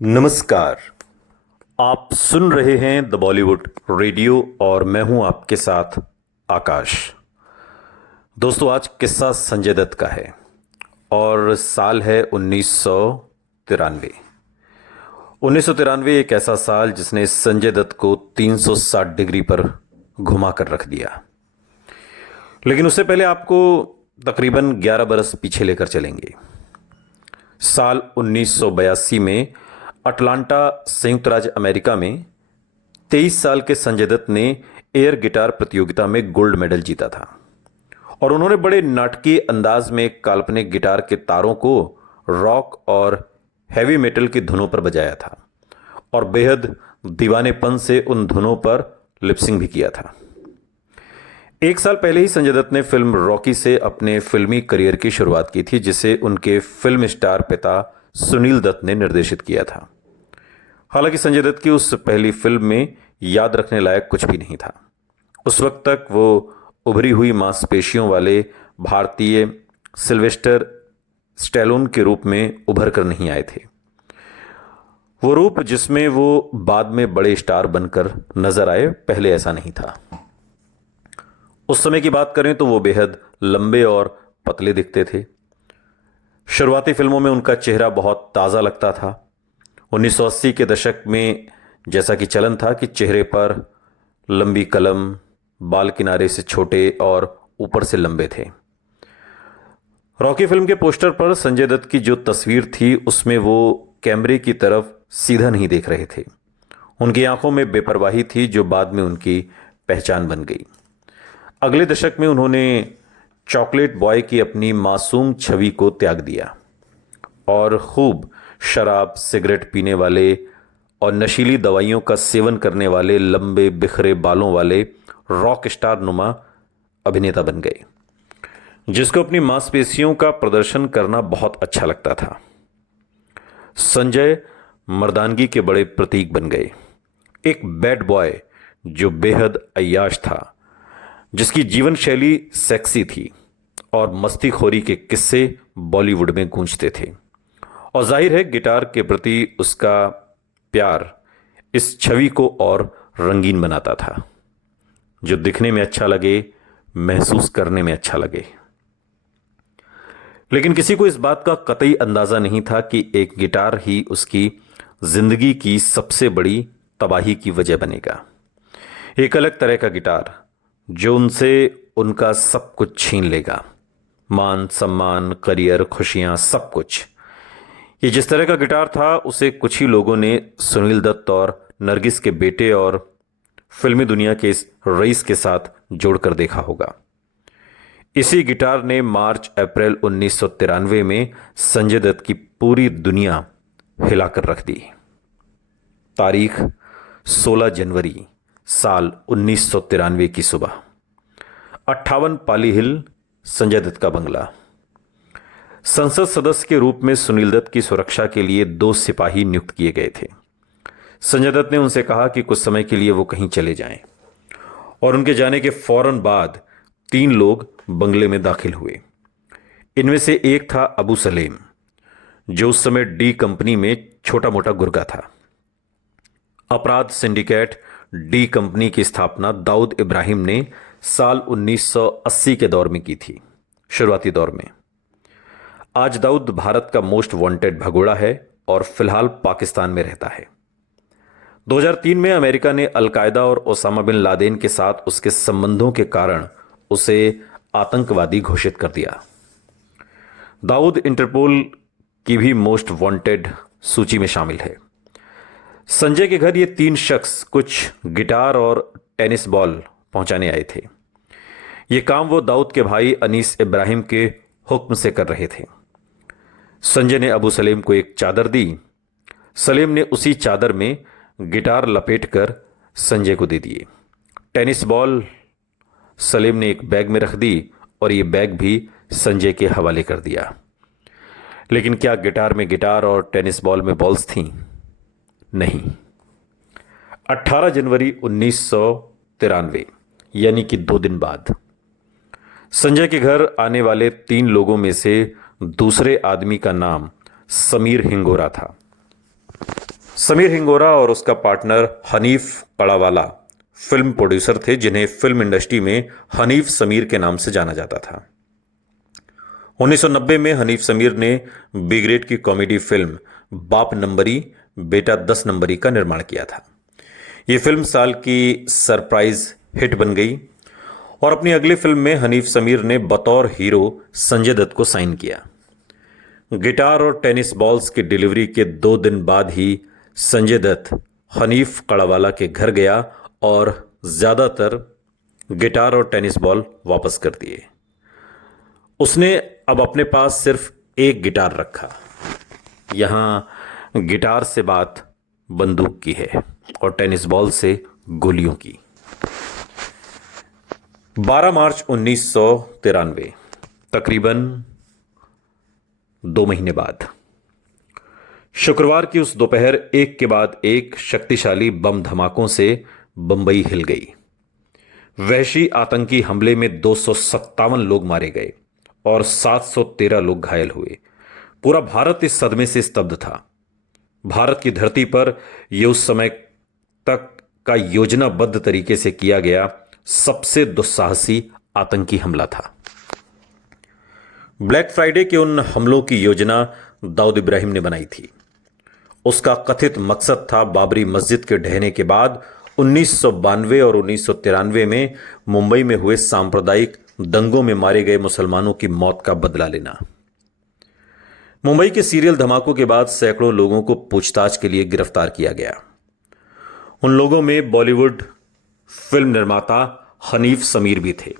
नमस्कार। आप सुन रहे हैं द बॉलीवुड रेडियो और मैं हूं आपके साथ आकाश। दोस्तों, आज किस्सा संजय दत्त का है और साल है 1993। 1993 एक ऐसा साल जिसने संजय दत्त को 360 डिग्री पर घुमा कर रख दिया। लेकिन उससे पहले आपको तकरीबन 11 बरस पीछे लेकर चलेंगे। साल 1982 में अटलांटा, संयुक्त राज्य अमेरिका में 23 साल के संजय दत्त ने एयर गिटार प्रतियोगिता में गोल्ड मेडल जीता था और उन्होंने बड़े नाटकीय अंदाज में काल्पनिक गिटार के तारों को रॉक और हैवी मेटल की धुनों पर बजाया था और बेहद दीवानेपन से उन धुनों पर लिपसिंग भी किया था। एक साल पहले ही संजय दत्त ने फिल्म रॉकी से अपने फिल्मी करियर की शुरुआत की थी, जिसे उनके फिल्म स्टार पिता सुनील दत्त ने निर्देशित किया था। हालांकि संजय दत्त की उस पहली फिल्म में याद रखने लायक कुछ भी नहीं था। उस वक्त तक वो उभरी हुई मांसपेशियों वाले भारतीय सिल्वेस्टर स्टैलोन के रूप में उभर कर नहीं आए थे। वो रूप जिसमें वो बाद में बड़े स्टार बनकर नजर आए, पहले ऐसा नहीं था। उस समय की बात करें तो वो बेहद लंबे और पतले दिखते थे। शुरुआती फिल्मों में उनका चेहरा बहुत ताज़ा लगता था। 1980 के दशक में जैसा कि चलन था कि चेहरे पर लंबी कलम, बाल किनारे से छोटे और ऊपर से लंबे थे। रॉकी फिल्म के पोस्टर पर संजय दत्त की जो तस्वीर थी उसमें वो कैमरे की तरफ सीधा नहीं देख रहे थे। उनकी आंखों में बेपरवाही थी जो बाद में उनकी पहचान बन गई। अगले दशक में उन्होंने चॉकलेट बॉय की अपनी मासूम छवि को त्याग दिया और खूब शराब, सिगरेट पीने वाले और नशीली दवाइयों का सेवन करने वाले लंबे बिखरे बालों वाले रॉक स्टार नुमा अभिनेता बन गए, जिसको अपनी मांसपेशियों का प्रदर्शन करना बहुत अच्छा लगता था। संजय मर्दानगी के बड़े प्रतीक बन गए। एक बैड बॉय जो बेहद अय्याश था, जिसकी जीवन शैली सेक्सी थी और मस्तीखोरी के किस्से बॉलीवुड में गूंजते थे। और जाहिर है गिटार के प्रति उसका प्यार इस छवि को और रंगीन बनाता था, जो दिखने में अच्छा लगे, महसूस करने में अच्छा लगे। लेकिन किसी को इस बात का कतई अंदाजा नहीं था कि एक गिटार ही उसकी जिंदगी की सबसे बड़ी तबाही की वजह बनेगा। एक अलग तरह का गिटार जो उनसे उनका सब कुछ छीन लेगा, मान सम्मान, करियर, खुशियां, सब कुछ। ये जिस तरह का गिटार था उसे कुछ ही लोगों ने सुनील दत्त और नरगिस के बेटे और फिल्मी दुनिया के इस रईस के साथ जोड़कर देखा होगा। इसी गिटार ने मार्च अप्रैल 1993 में संजय दत्त की पूरी दुनिया हिलाकर रख दी। तारीख 16 जनवरी साल 1993 की सुबह। 58 पाली हिल, संजय दत्त का बंगला। संसद सदस्य के रूप में सुनील दत्त की सुरक्षा के लिए 2 सिपाही नियुक्त किए गए थे। संजय दत्त ने उनसे कहा कि कुछ समय के लिए वो कहीं चले जाएं और उनके जाने के फौरन बाद 3 लोग बंगले में दाखिल हुए। इनमें से एक था अबू सलेम, जो उस समय डी कंपनी में छोटा मोटा गुर्गा था। अपराध सिंडिकेट डी कंपनी की स्थापना दाऊद इब्राहिम ने साल 1980 के दौर में की थी, शुरुआती दौर में। आज दाऊद भारत का मोस्ट वांटेड भगोड़ा है और फिलहाल पाकिस्तान में रहता है। 2003 में अमेरिका ने अलकायदा और ओसामा बिन लादेन के साथ उसके संबंधों के कारण उसे आतंकवादी घोषित कर दिया। दाऊद इंटरपोल की भी मोस्ट वांटेड सूची में शामिल है। संजय के घर ये 3 शख्स कुछ गिटार और टेनिस बॉल पहुंचाने आए थे। ये काम वो दाऊद के भाई अनीस इब्राहिम के हुक्म से कर रहे थे। संजय ने अबू सलेम को एक चादर दी। सलेम ने उसी चादर में गिटार लपेटकर संजय को दे दिए। टेनिस बॉल सलेम ने एक बैग में रख दी और ये बैग भी संजय के हवाले कर दिया। लेकिन क्या गिटार में गिटार और टेनिस बॉल में बॉल्स थीं? नहीं। 18 जनवरी 1993 यानी कि 2 दिन बाद संजय के घर आने वाले 3 लोगों में से दूसरे आदमी का नाम समीर हिंगोरा था। समीर हिंगोरा और उसका पार्टनर हनीफ कड़ावाला फिल्म प्रोड्यूसर थे, जिन्हें फिल्म इंडस्ट्री में हनीफ समीर के नाम से जाना जाता था। 1990 में हनीफ समीर ने बी ग्रेड की कॉमेडी फिल्म बाप नंबरी बेटा 10 नंबरी का निर्माण किया था। यह फिल्म साल की सरप्राइज हिट बन गई और अपनी अगली फिल्म में हनीफ समीर ने बतौर हीरो संजय दत्त को साइन किया। गिटार और टेनिस बॉल्स की डिलीवरी के 2 दिन बाद ही संजय दत्त हनीफ कड़ावाला के घर गया और ज्यादातर गिटार और टेनिस बॉल वापस कर दिए। उसने अब अपने पास सिर्फ एक गिटार रखा। यहां गिटार से बात बंदूक की है और टेनिस बॉल से गोलियों की। 12 मार्च 1993, तकरीबन 2 महीने बाद, शुक्रवार की उस दोपहर एक के बाद एक शक्तिशाली बम धमाकों से बंबई हिल गई। वहशी आतंकी हमले में 257 लोग मारे गए और 713 लोग घायल हुए। पूरा भारत इस सदमे से स्तब्ध था। भारत की धरती पर यह उस समय तक का योजनाबद्ध तरीके से किया गया सबसे दुस्साहसी आतंकी हमला था। ब्लैक फ्राइडे के उन हमलों की योजना दाऊद इब्राहिम ने बनाई थी। उसका कथित मकसद था बाबरी मस्जिद के ढहने के बाद 1992 और 1993 में मुंबई में हुए सांप्रदायिक दंगों में मारे गए मुसलमानों की मौत का बदला लेना। मुंबई के सीरियल धमाकों के बाद सैकड़ों लोगों को पूछताछ के लिए गिरफ्तार किया गया। उन लोगों में बॉलीवुड फिल्म निर्माता हनीफ समीर भी थे।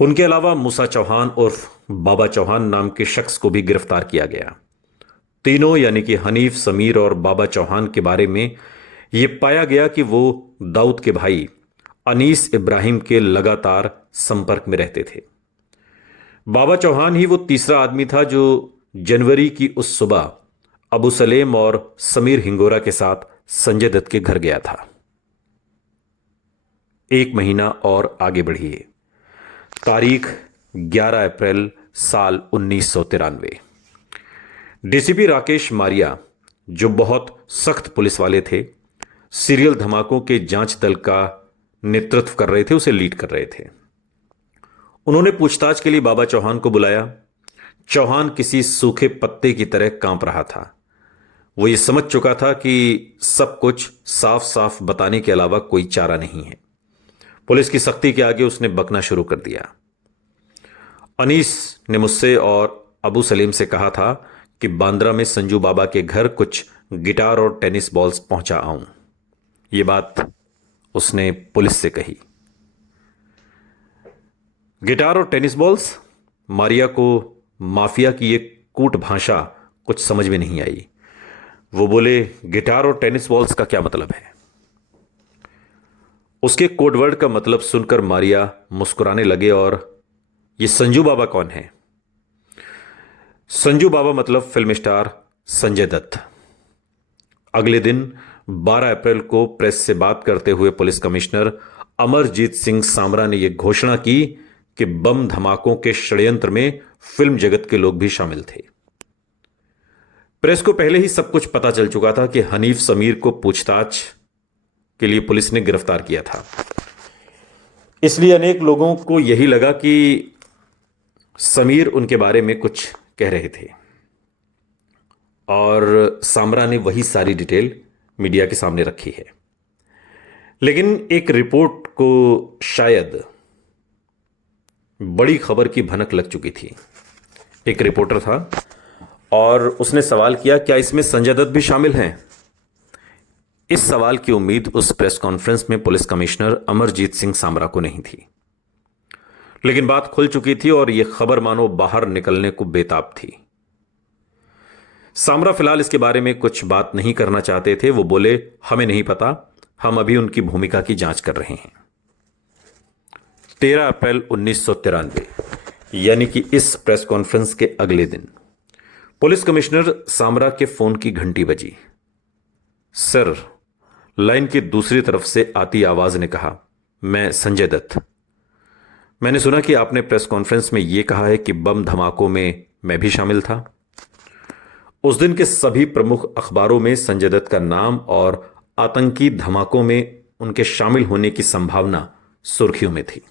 उनके अलावा मूसा चौहान उर्फ बाबा चौहान नाम के शख्स को भी गिरफ्तार किया गया। तीनों यानी कि हनीफ, समीर और बाबा चौहान के बारे में यह पाया गया कि वो दाऊद के भाई अनीस इब्राहिम के लगातार संपर्क में रहते थे। बाबा चौहान ही वो तीसरा आदमी था जो जनवरी की उस सुबह अबू सलेम और समीर हिंगोरा के साथ संजय दत्त के घर गया था। 1 महीना और आगे बढ़िए, तारीख 11 अप्रैल साल 1993। डीसीपी राकेश मारिया, जो बहुत सख्त पुलिस वाले थे, सीरियल धमाकों के जांच दल का नेतृत्व कर रहे थे, उसे लीड कर रहे थे। उन्होंने पूछताछ के लिए बाबा चौहान को बुलाया। चौहान किसी सूखे पत्ते की तरह कांप रहा था। वो ये समझ चुका था कि सब कुछ साफ साफ बताने के अलावा कोई चारा नहीं है। पुलिस की सख्ती के आगे उसने बकना शुरू कर दिया। अनीस ने मुझसे और अबू सलीम से कहा था कि बांद्रा में संजू बाबा के घर कुछ गिटार और टेनिस बॉल्स पहुंचा आऊं। यह बात उसने पुलिस से कही। गिटार और टेनिस बॉल्स? मारिया को माफिया की एक कूट भाषा कुछ समझ में नहीं आई। वो बोले, गिटार और टेनिस बॉल्स का क्या मतलब है? उसके कोडवर्ड का मतलब सुनकर मारिया मुस्कुराने लगे और ये संजू बाबा कौन है? संजू बाबा मतलब फिल्म स्टार संजय दत्त। अगले दिन 12 अप्रैल को प्रेस से बात करते हुए पुलिस कमिश्नर अमरजीत सिंह सामरा ने यह घोषणा की कि बम धमाकों के षड्यंत्र में फिल्म जगत के लोग भी शामिल थे। प्रेस को पहले ही सब कुछ पता चल चुका था कि हनीफ समीर को पूछताछ के लिए पुलिस ने गिरफ्तार किया था। इसलिए अनेक लोगों को यही लगा कि समीर उनके बारे में कुछ कह रहे थे और सामरा ने वही सारी डिटेल मीडिया के सामने रखी है। लेकिन एक रिपोर्ट को शायद बड़ी खबर की भनक लग चुकी थी। एक रिपोर्टर था और उसने सवाल किया, क्या इसमें संजय दत्त भी शामिल हैं? इस सवाल की उम्मीद उस प्रेस कॉन्फ्रेंस में पुलिस कमिश्नर अमरजीत सिंह सामरा को नहीं थी। लेकिन बात खुल चुकी थी और यह खबर मानो बाहर निकलने को बेताब थी। सामरा फिलहाल इसके बारे में कुछ बात नहीं करना चाहते थे। वो बोले, हमें नहीं पता, हम अभी उनकी भूमिका की जांच कर रहे हैं। 13 अप्रैल 1993 यानी कि इस प्रेस कॉन्फ्रेंस के अगले दिन पुलिस कमिश्नर सामरा के फोन की घंटी बजी। सर, लाइन की दूसरी तरफ से आती आवाज ने कहा, मैं संजय दत्त। मैंने सुना कि आपने प्रेस कॉन्फ्रेंस में यह कहा है कि बम धमाकों में मैं भी शामिल था। उस दिन के सभी प्रमुख अखबारों में संजय दत्त का नाम और आतंकी धमाकों में उनके शामिल होने की संभावना सुर्खियों में थी।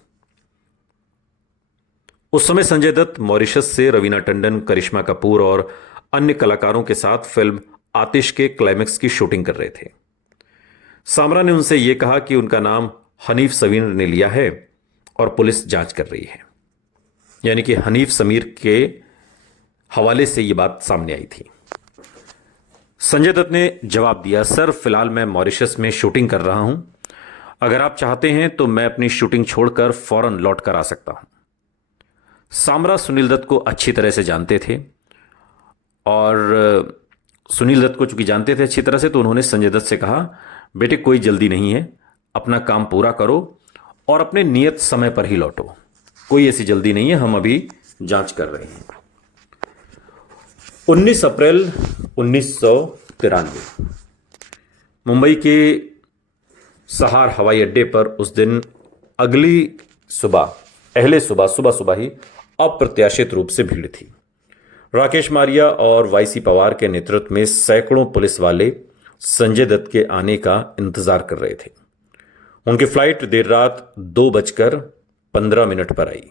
उस समय संजय दत्त मॉरिशस से रवीना टंडन, करिश्मा कपूर और अन्य कलाकारों के साथ फिल्म आतिश के क्लाइमैक्स की शूटिंग कर रहे थे। सामरा ने उनसे यह कहा कि उनका नाम हनीफ समीर ने लिया है और पुलिस जांच कर रही है। यानी कि हनीफ समीर के हवाले से यह बात सामने आई थी। संजय दत्त ने जवाब दिया, सर फिलहाल मैं मॉरिशस में शूटिंग कर रहा हूं, अगर आप चाहते हैं तो मैं अपनी शूटिंग छोड़कर फौरन लौट कर आ सकता हूं। सामरा सुनील दत्त को अच्छी तरह से जानते थे और सुनील दत्त को चूंकि जानते थे अच्छी तरह से, तो उन्होंने संजय दत्त से कहा, बेटे कोई जल्दी नहीं है, अपना काम पूरा करो और अपने नियत समय पर ही लौटो, कोई ऐसी जल्दी नहीं है, हम अभी जांच कर रहे हैं। 19 अप्रैल 1993 मुंबई के सहार हवाई अड्डे पर उस दिन अगली सुबह सुबह ही अप्रत्याशित रूप से भीड़ थी। राकेश मारिया और वाईसी पवार के नेतृत्व में सैकड़ों पुलिस वाले संजय दत्त के आने का इंतजार कर रहे थे। उनकी फ्लाइट देर रात 2:15 पर आई।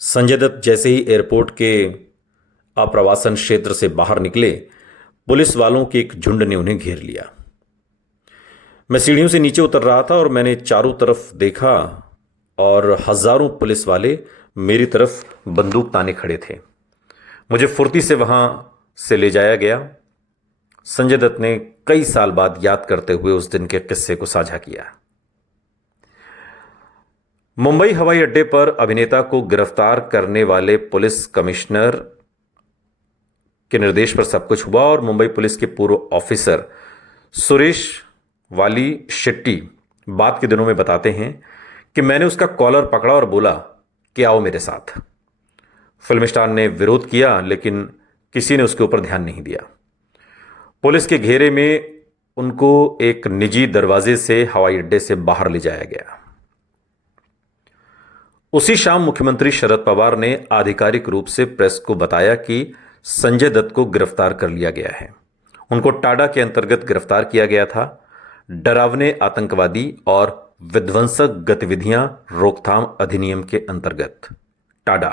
संजय दत्त जैसे ही एयरपोर्ट के आप्रवासन क्षेत्र से बाहर निकले, पुलिस वालों के एक झुंड ने उन्हें घेर लिया। मैं सीढ़ियों से नीचे उतर रहा था और मैंने चारों तरफ देखा और हजारों पुलिस वाले मेरी तरफ बंदूक ताने खड़े थे। मुझे फुर्ती से वहां से ले जाया गया। संजय दत्त ने कई साल बाद याद करते हुए उस दिन के किस्से को साझा किया। मुंबई हवाई अड्डे पर अभिनेता को गिरफ्तार करने वाले पुलिस कमिश्नर के निर्देश पर सब कुछ हुआ और मुंबई पुलिस के पूर्व ऑफिसर सुरेश वाली शेट्टी बात के दिनों में बताते हैं कि मैंने उसका कॉलर पकड़ा और बोला कि आओ मेरे साथ। फिल्म स्टार ने विरोध किया, लेकिन किसी ने उसके ऊपर ध्यान नहीं दिया। पुलिस के घेरे में उनको एक निजी दरवाजे से हवाई अड्डे से बाहर ले जाया गया। उसी शाम मुख्यमंत्री शरद पवार ने आधिकारिक रूप से प्रेस को बताया कि संजय दत्त को गिरफ्तार कर लिया गया है। उनको टाडा के अंतर्गत गिरफ्तार किया गया था, डरावने आतंकवादी और विध्वंसक गतिविधियां रोकथाम अधिनियम के अंतर्गत, टाडा।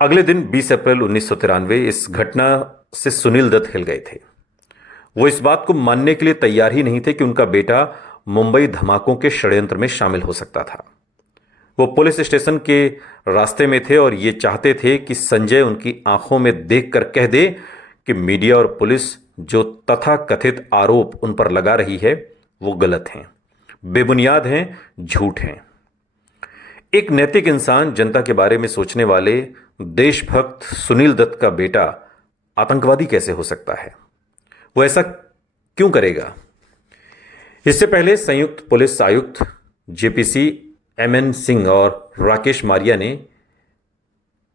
अगले दिन 20 अप्रैल 1993 इस घटना से सुनील दत्त हिल गए थे। वो इस बात को मानने के लिए तैयार ही नहीं थे कि उनका बेटा मुंबई धमाकों के षड्यंत्र में शामिल हो सकता था। वो पुलिस स्टेशन के रास्ते में थे और ये चाहते थे कि संजय उनकी आंखों में देखकर कह दे कि मीडिया और पुलिस जो तथाकथित आरोप उन पर लगा रही है वो गलत हैं, बेबुनियाद हैं, झूठ हैं। एक नैतिक इंसान, जनता के बारे में सोचने वाले देशभक्त सुनील दत्त का बेटा आतंकवादी कैसे हो सकता है? वो ऐसा क्यों करेगा? इससे पहले संयुक्त पुलिस आयुक्त जेपीसी एमएन सिंह और राकेश मारिया ने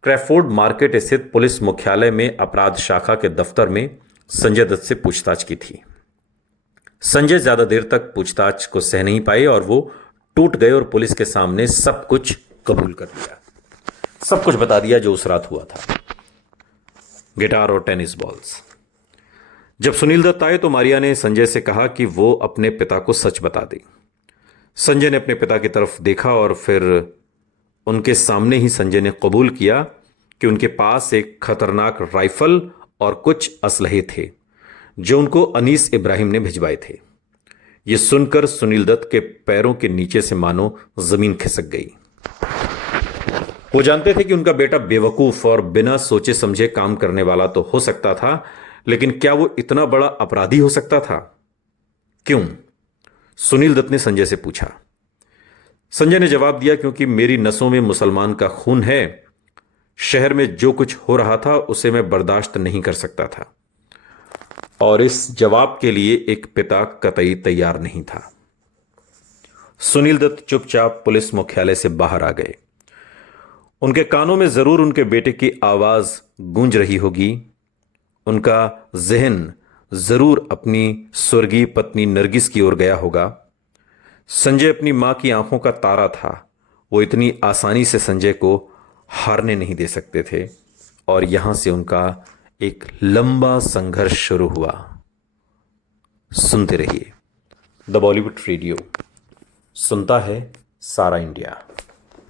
क्रैफोर्ड मार्केट स्थित पुलिस मुख्यालय में अपराध शाखा के दफ्तर में संजय दत्त से पूछताछ की थी। संजय ज्यादा देर तक पूछताछ को सह नहीं पाए और वो टूट गए और पुलिस के सामने सब कुछ कबूल कर लिया, सब कुछ बता दिया जो उस रात हुआ था। गिटार और टेनिस बॉल्स। जब सुनील दत्त आए तो मारिया ने संजय से कहा कि वो अपने पिता को सच बता दे। संजय ने अपने पिता की तरफ देखा और फिर उनके सामने ही संजय ने कबूल किया कि उनके पास एक खतरनाक राइफल और कुछ असलहे थे जो उनको अनीस इब्राहिम ने भिजवाए थे। यह सुनकर सुनील दत्त के पैरों के नीचे से मानो जमीन खिसक गई। वो जानते थे कि उनका बेटा बेवकूफ और बिना सोचे समझे काम करने वाला तो हो सकता था, लेकिन क्या वो इतना बड़ा अपराधी हो सकता था? क्यों? सुनील दत्त ने संजय से पूछा। संजय ने जवाब दिया, क्योंकि मेरी नसों में मुसलमान का खून है। शहर में जो कुछ हो रहा था उसे मैं बर्दाश्त नहीं कर सकता था। और इस जवाब के लिए एक पिता कतई तैयार नहीं था। सुनील दत्त चुपचाप पुलिस मुख्यालय से बाहर आ गए। उनके कानों में जरूर उनके बेटे की आवाज गूंज रही होगी। उनका जहन जरूर अपनी स्वर्गीय पत्नी नरगिस की ओर गया होगा। संजय अपनी मां की आंखों का तारा था। वो इतनी आसानी से संजय को हारने नहीं दे सकते थे और यहां से उनका एक लंबा संघर्ष शुरू हुआ। सुनते रहिए द बॉलीवुड रेडियो, सुनता है सारा इंडिया।